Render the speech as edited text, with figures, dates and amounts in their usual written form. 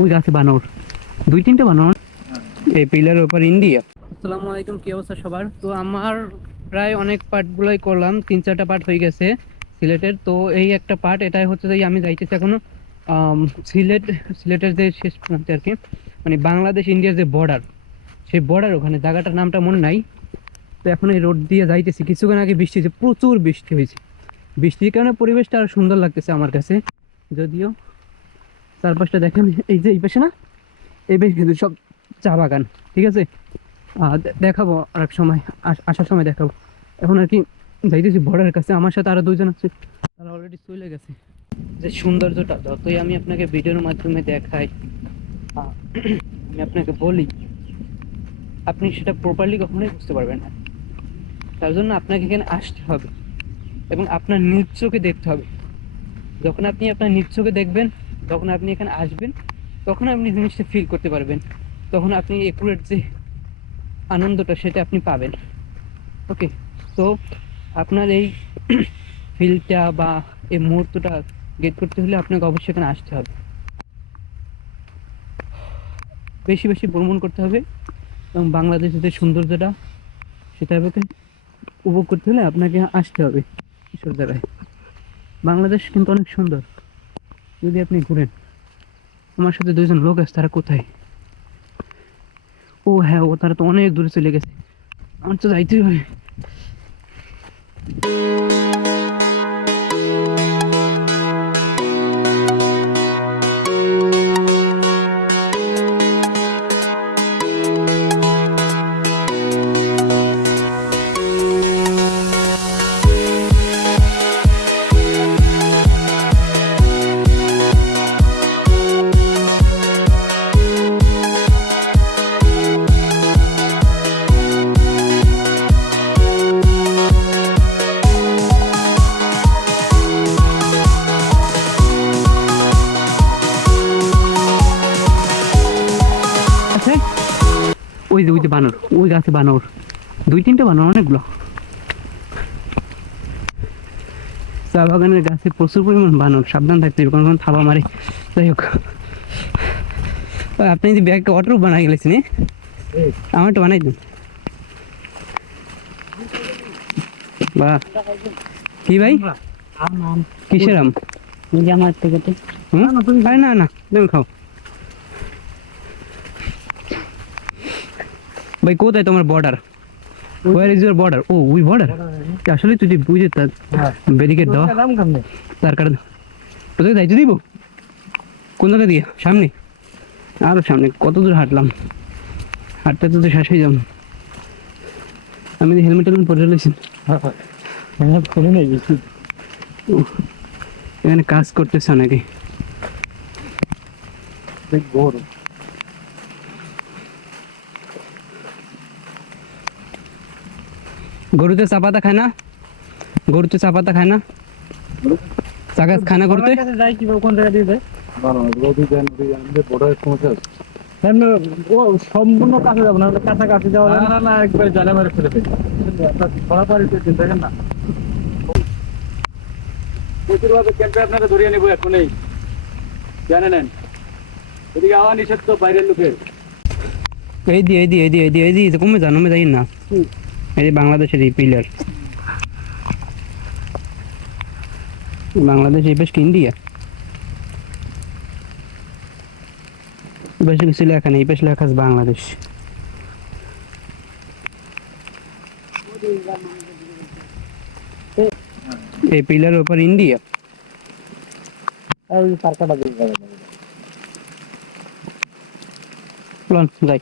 ওই গাছে বানর, দুই তিনটে বানর এই পিলারের উপর ইন্ডিয়া। আসসালামু আলাইকুম, কি অবস্থা সবার? তো আমার প্রায় অনেক পার্টগুলোই করলাম, 3-4টা পার্ট হয়ে গেছে সিলেটের। তো এই একটা পার্ট, এটাই হচ্ছে যে আমি যাইতেছি এখনো সিলেটের যে শেষ প্রান্তে আর কি, মানে বাংলাদেশ ইন্ডিয়ার যে বর্ডার, সেই বর্ডার ওখানে জায়গাটার নামটা মনে নাই। তো এখন এই রোড দিয়ে যাইতেছি। কিছুক্ষণ আগে বৃষ্টি হয়েছে, প্রচুর বৃষ্টি হয়েছে। বৃষ্টির কারণে পরিবেশটা আরো সুন্দর লাগতেছে আমার কাছে। যদিও চারপাশটা দেখেন, এই যে এই পাশে না, এই বেশ কিন্তু সব চা বাগান। ঠিক আছে, দেখাবো আর এক সময়, আসার সময় দেখাবো। এখন আর কি যাইতেছি বর্ডারের কাছে, আমার সাথে আরো দুজন আছে, তারা অলরেডি চলে গেছে। যে সৌন্দর্যটা যতই আমি আপনাকে ভিডিওর মাধ্যমে দেখাই, আমি আপনাকে বলি, আপনি সেটা প্রপারলি কখনোই বুঝতে পারবেন না। তার জন্য আপনাকে এখানে আসতে হবে এবং আপনার নিজ চোখে দেখতে হবে। যখন আপনি আপনার নিজ চোখে দেখবেন, তখন আপনি এখানে আসবেন, তখন আপনি জিনিসটা ফিল করতে পারবেন। তখন আপনি একুরেট যে আনন্দটা সেটা আপনি পাবেন। ওকে, তো আপনার এই ফিলটা বা এই মুহূর্তটা গেট করতে হলে আপনাকে অবশ্যই এখানে আসতে হবে, বেশি বেশি ভ্রমণ করতে হবে এবং বাংলাদেশের যে সৌন্দর্যটা সেটা উপভোগ করতে হলে আপনাকে আসতে হবে এসব জায়গায়। বাংলাদেশ কিন্তু অনেক সুন্দর যদি আপনি ঘুরেন। আমার সাথে দুইজন লোক আছে, তারা কোথায়? ও হ্যাঁ, ও তারা তো অনেক দূরে চলে গেছে, আমার তো যাইতেই হবে। ওই যে ওই যে বানর, ওই গাছে বানর, দুই তিনটে বানর, অনেকগুলো। চা বাগানের গাছে প্রচুর পরিমাণ বানর, সাবধান থাকতে হবে, কোনো থাবা মারে। যাই হোক, আপনি যদি ব্যাগটা অটো বানাই গেলেছেন, আমার তো বানাই দেন। বাহ, কি ভাই? কিসের আম? আরে না না, তুমি খাও ভাই। কোথায় তোমার border? Where is your border? ও উই বর্ডার আসলে তুই বুঝে তার ব্যারিকেড দাও, তার কারণে ওদের দায়িত্ব দিব। কোন জায়গা দিয়ে? সামনে, আরো সামনে। কত দূর হাঁটলাম, হাঁটতে তো শেষ হয়ে যাবো। আমি হেলমেট টেলমেট পরে রয়েছি, এখানে কাজ করতেছ নাকি? গরুতে চা পাতা খায় না? গরুতে চা পাতা খায় না? চা গাছ খায় না গরুতে? সম্পূর্ণ কাছে যাবো না, কাছাকাছি যাওয়া না, একবার জালে মারে ফেলে দেয়। দেখেন না, প্রচুরভাবে ক্যাম্পে আপনারা ধরিয়ে নেবো এখনই, জানে নেন। এদিকে আওয়া নিষেধ তো বাইরের লোকের। এই কমে যান, আমি যাই না। এই যে বাংলাদেশের এই পিলার, বাংলাদেশ এই বেশ কি ইন্ডিয়া, বেশি কিছু লেখা নেই, বেশ লেখা আছে বাংলাদেশ। এই পিলারের উপর ইন্ডিয়া। যাই।